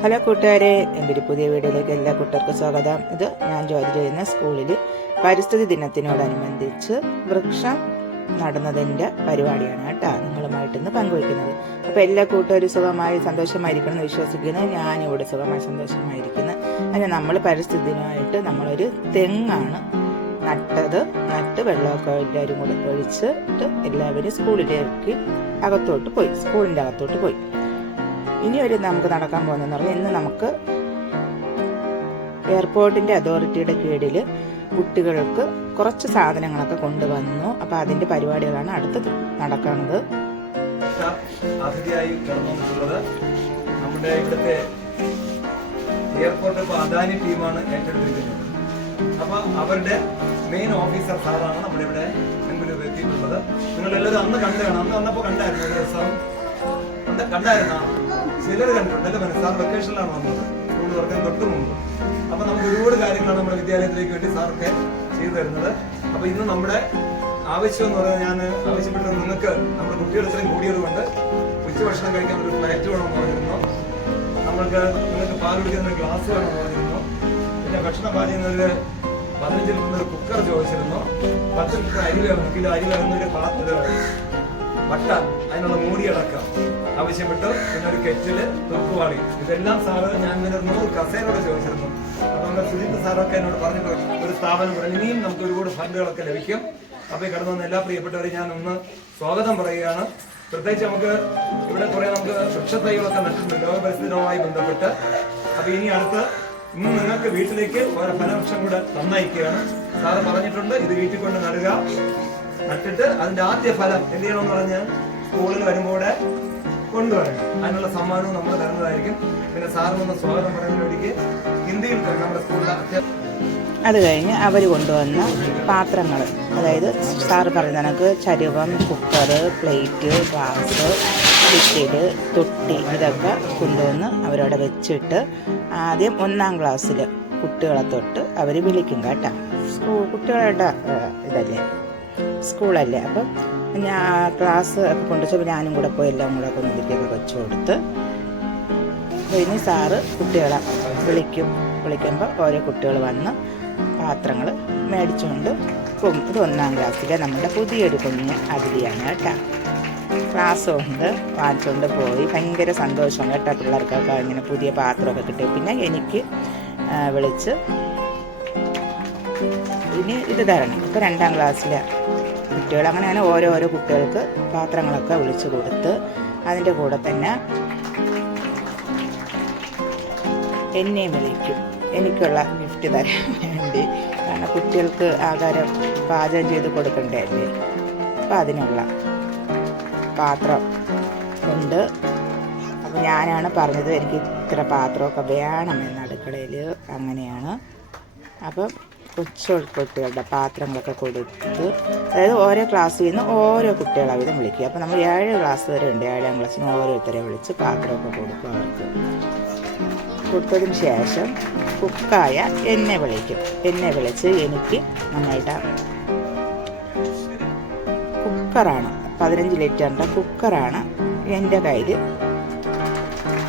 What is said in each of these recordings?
Hello കൂട്ടുകാരെ, എൻ്റെ ഒരു പുതിയ വീഡിയോയിലേക്ക് എല്ലാ കൂട്ടുകാർക്കും സ്വാഗതം. ഇത് ഞാൻ ജോലി ചെയ്യുന്ന സ്കൂളിൽ പരിസ്ഥിതി ദിനത്തിനോടനുബന്ധിച്ച് വൃക്ഷം നടുന്നതിൻ്റെ പരിപാടിയാണ് കേട്ടോ നിങ്ങളുമായിട്ട് ഇന്ന് പങ്കുവയ്ക്കുന്നത്. അപ്പോൾ എല്ലാ കൂട്ടുകാരും സുഖമായി സന്തോഷമായിരിക്കണം എന്ന് വിശ്വസിക്കുന്നു. ഞാനിവിടെ സുഖമായി സന്തോഷമായിരിക്കുന്നു. അങ്ങനെ നമ്മൾ പരിസ്ഥിതി ദിനമായിട്ട് നമ്മളൊരു തെങ്ങാണ് നട്ട് വെള്ളമൊക്കെ എല്ലാവരും കൂടെ ഒഴിച്ചിട്ട് എല്ലാവരും സ്കൂളിലേക്ക് സ്കൂളിൻ്റെ അകത്തോട്ട് പോയി. ഇനി നമുക്ക് നടക്കാൻ പോകുന്നതെന്ന് പറഞ്ഞാൽ ഇന്ന് നമുക്ക് എയർപോർട്ടിൻ്റെ അതോറിറ്റിയുടെ കീഴിൽ കുട്ടികൾക്ക് കുറച്ച് സാധനങ്ങളൊക്കെ കൊണ്ടുവന്നു. അപ്പോൾ അതിൻ്റെ പരിപാടികളാണ് അടുത്ത് നടക്കുന്നത്. അതിഥിയായി കടന്നുള്ളത് നമ്മുടെ ഇവിടുത്തെ എയർപോർട്ട് അദാനി ടീമാണ് ഏറ്റെടുത്തിരിക്കുന്നത്. അപ്പൊ അവരുടെ മെയിൻ ഓഫീസർ സാറാണ് നമ്മുടെ ഇവിടെ മുൻപിൽ എത്തിയിട്ടുള്ളത്. നിങ്ങളെല്ലാവരും അന്ന് കണ്ടാണ്, അന്ന് വന്നപ്പോൾ കണ്ടായിരുന്നു, ഒരു ദിവസം കണ്ടായിരുന്ന ചിലർ കണ്ടിട്ടുണ്ട്. സാർ വെക്കേഷനിലാണ് വന്നത്, സ്കൂൾ തുറക്കാൻ തൊട്ട് മുമ്പ്. അപ്പൊ നമുക്ക് ഒരുപാട് കാര്യങ്ങളാണ് നമ്മുടെ വിദ്യാലയത്തിലേക്ക് വേണ്ടി സാറൊക്കെ ചെയ്തു തരുന്നത്. അപ്പൊ ഇന്ന് നമ്മുടെ ആവശ്യം എന്ന് പറയുന്നത്, ഞാൻ ആവശ്യപ്പെട്ടത് നിങ്ങൾക്ക് നമ്മുടെ കുട്ടികൾ ഇത്രയും കൂടിയത് കൊണ്ട് ഉച്ചഭക്ഷണം കഴിക്കാൻ ഒരു പ്ലേറ്റ് വേണമെന്ന് പറഞ്ഞിരുന്നു. നിങ്ങൾക്ക് പാൽ കുടിക്കുന്ന ഗ്ലാസ് വേണമെന്ന് പറഞ്ഞിരുന്നു. പിന്നെ ഭക്ഷണം പാചകം ചെയ്യുന്നൊരു 15 ലിറ്റർ കുക്കർ ചോദിച്ചിരുന്നു. 10 ലിറ്റർ അരി വേണം, കിലോ അരി വേണമെന്നൊരു വട്ട, അതിനുള്ള മൂടിയടക്കം ആവശ്യപ്പെട്ടു. പിന്നെ ഒരു കെറ്റില്, തുപ്പുവാളി, ഇതെല്ലാം സാറ് ഞാൻ ഇങ്ങനെ 100 കസേരയോടെ ചോദിച്ചിരുന്നു. അതുകൊണ്ട് സുജിത്ത് സാറൊക്കെ എന്നോട് പറഞ്ഞിട്ട് ഒരു സ്ഥാപനം പറഞ്ഞു ഇനിയും നമുക്ക് ഒരുപാട് ഫണ്ടുകളൊക്കെ ലഭിക്കും. അപ്പോൾ കടന്നു വന്ന എല്ലാ പ്രിയപ്പെട്ടവരെയും ഞാൻ ഒന്ന് സ്വാഗതം പറയുകയാണ്. പ്രത്യേകിച്ച് നമുക്ക് ഇവിടെ കുറെ നമുക്ക് വൃക്ഷത്തൈകളൊക്കെ നട്ടിട്ടുണ്ട് ലോക പരിസ്ഥിതി ദിനവുമായി ബന്ധപ്പെട്ട്. അപ്പൊ ഇനി ഇന്ന് നിങ്ങൾക്ക് വീട്ടിലേക്ക് ഓരോ ഫലവൃക്ഷം കൂടെ തന്നയക്കുകയാണ്. സാറ് പറഞ്ഞിട്ടുണ്ട് ഇത് വീട്ടിൽ കൊണ്ട് നട്ടിട്ട് അതിന്റെ ആദ്യ ഫലം എന്ത് ചെയ്യണമെന്ന് പറഞ്ഞ് സ്കൂളിൽ വരുമ്പോൾ കൊണ്ടുവരണം. അതിനുള്ള സമ്മാനവും നമ്മൾ തരുന്നതായിരിക്കും. പിന്നെ സാറിനൊന്ന് സ്വാഗതം പറയുന്ന വേണ്ടിക്ക് ഹിന്ദിയിൽ നമ്മുടെ സ്കൂളിലെ അത് കഴിഞ്ഞ് അവർ കൊണ്ടുവന്ന പാത്രങ്ങൾ, അതായത് സാറ് പറഞ്ഞ കണക്ക് ചരുവം, കുക്കർ, പ്ലേറ്റ്, ഗ്ലാസ്, ലിക്വിഡ്, തൊട്ടി, ഇതൊക്കെ കൊണ്ടുവന്ന് അവരവിടെ വെച്ചിട്ട് ആദ്യം 1-ാം ക്ലാസ്സിൽ കുട്ടികളെ തൊട്ട് അവർ വിളിക്കും കേട്ടോ. കുട്ടികളുടെ ഇതല്ലേ, സ്കൂളല്ലേ. അപ്പം ഞാൻ ക്ലാസ് ഒക്കെ കൊണ്ടുവച്ചപ്പോൾ ഞാനും കൂടെ പോയി എല്ലാം കൂടെ ഒക്കെ വിളിക്കൊക്കെ വെച്ചു കൊടുത്ത് ഇനി സാറ് കുട്ടികളെ വിളിക്കുമ്പോൾ ഓരോ കുട്ടികൾ വന്ന് പാത്രങ്ങൾ മേടിച്ചുകൊണ്ട് പോകും. ഇത് 1-ാം ക്ലാസ്സിലെ നമ്മുടെ പുതിയൊരു കുഞ്ഞ് അതിഥിയാണ് കേട്ടോ. ക്ലാസ് കൊണ്ട് വാങ്ങിച്ചുകൊണ്ട് പോയി. ഭയങ്കര സന്തോഷം കേട്ടോ പിള്ളേർക്കൊക്കെ ഇങ്ങനെ പുതിയ പാത്രമൊക്കെ കിട്ടി. പിന്നെ എനിക്ക് വിളിച്ച് ഇനി ഇത് തരണം. ഇപ്പോൾ 2-ാം ക്ലാസ്സിലെ കുട്ടികൾ അങ്ങനെ ഓരോരോ കുട്ടികൾക്ക് പാത്രങ്ങളൊക്കെ വിളിച്ചു കൊടുത്ത് അതിൻ്റെ കൂടെ തന്നെ എന്നെയും വിളിക്കും എനിക്കുള്ള ഗിഫ്റ്റ് തരാൻ വേണ്ടി. കാരണം കുട്ടികൾക്ക് ആഹാരം പാചകം ചെയ്ത് കൊടുക്കണ്ടേ അല്ലേ. അപ്പം അതിനുള്ള പാത്രം ഉണ്ട്. അപ്പം ഞാനാണ് പറഞ്ഞത് എനിക്ക് ഇത്ര പാത്രമൊക്കെ വേണമെന്ന് അടുക്കളയിൽ. അങ്ങനെയാണ്. അപ്പം കുട്ടികളുടെ പാത്രങ്ങളൊക്കെ കൊടുത്ത്, അതായത് ഓരോ ക്ലാസ്സിൽ നിന്ന് ഓരോ കുട്ടികളെ വീതം വിളിക്കുക. അപ്പോൾ നമ്മൾ 7 ക്ലാസ് വരെ ഉണ്ട്. 7-ാം ക്ലാസ്സിന് ഓരോരുത്തരെ വിളിച്ച് പാത്രമൊക്കെ കൊടുക്കും. അവർക്ക് കൊടുത്തതിന് ശേഷം കുക്കായ എന്നെ വിളിച്ച് എനിക്ക് നന്നായിട്ട് കുക്കറാണ് 15 ലിറ്ററിൻ്റെ കുക്കറാണ് എൻ്റെ കയ്യിൽ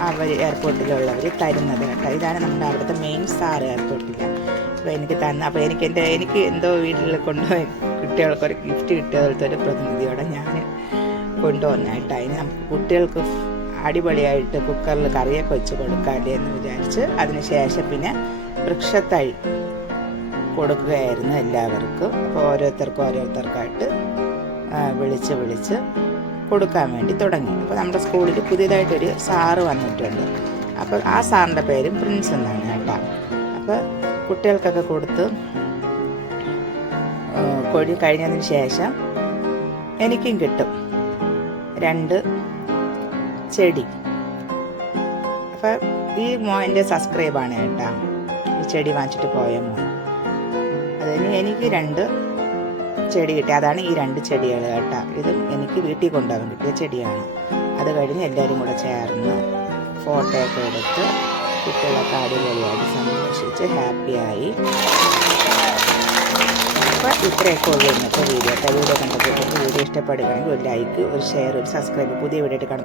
അവർ എയർപോർട്ടിലുള്ളവർ തരുന്നത് കേട്ടോ. ഇതാണ് നമ്മുടെ അവിടുത്തെ മെയിൻ സാർ എയർപോർട്ടിൽ. അപ്പോൾ എനിക്ക് എനിക്ക് എന്തോ വീട്ടിൽ കൊണ്ടുപോയി കുട്ടികൾക്കൊരു ഗിഫ്റ്റ് കിട്ടിയതുപോലത്തെ ഒരു പ്രതിനിധിയോടെ ഞാൻ കൊണ്ടുവന്നായിട്ട് അതിന് നമുക്ക് കുട്ടികൾക്ക് അടിപൊളിയായിട്ട് കുക്കറിൽ കറിയൊക്കെ വെച്ച് കൊടുക്കാല്ലേ എന്ന് വിചാരിച്ച് അതിനുശേഷം പിന്നെ വൃക്ഷത്തൈ കൊടുക്കുകയായിരുന്നു എല്ലാവർക്കും. അപ്പോൾ ഓരോരുത്തർക്കായിട്ട് വിളിച്ച് കൊടുക്കാൻ വേണ്ടി തുടങ്ങി. അപ്പോൾ നമ്മുടെ സ്കൂളിൽ പുതിയതായിട്ടൊരു സാറ് വന്നിട്ടുണ്ട്. അപ്പോൾ ആ സാറിൻ്റെ പേരും പ്രിൻസ് എന്നാണ് കേട്ടോ. അപ്പോൾ കുട്ടികൾക്കൊക്കെ കൊടുത്ത് കൊടി കഴിഞ്ഞതിന് ശേഷം എനിക്കും കിട്ടും 2 ചെടി. അപ്പം ഈ മോൻ്റെ സബ്സ്ക്രൈബാണ് കേട്ടോ ഈ ചെടി വാങ്ങിച്ചിട്ട് പോയ മോൻ. അതിന് എനിക്ക് 2 ചെടി കിട്ടി. അതാണ് ഈ 2 ചെടികൾ കേട്ടോ. ഇതും എനിക്ക് വീട്ടിൽ കൊണ്ടുപോകാൻ കിട്ടിയ ചെടിയാണ്. അത് കഴിഞ്ഞ് എല്ലാവരും കൂടെ ചേർന്ന് ഫോട്ടോയൊക്കെ എടുത്ത് കുട്ടികളൊക്കെ അടിപൊളിയായിട്ട് സന്തോഷിച്ച് ഹാപ്പിയായി. അപ്പോൾ ഇത്രയൊക്കെ ഉള്ളൂ ഇന്നത്തെ വീഡിയോ കണ്ടപ്പോൾ വീഡിയോ ഇഷ്ടപ്പെടുകയാണെങ്കിൽ ഒരു ലൈക്ക്, ഒരു ഷെയർ, ഒരു സബ്സ്ക്രൈബ്. പുതിയ വീഡിയോ ആയിട്ട് കാണാം.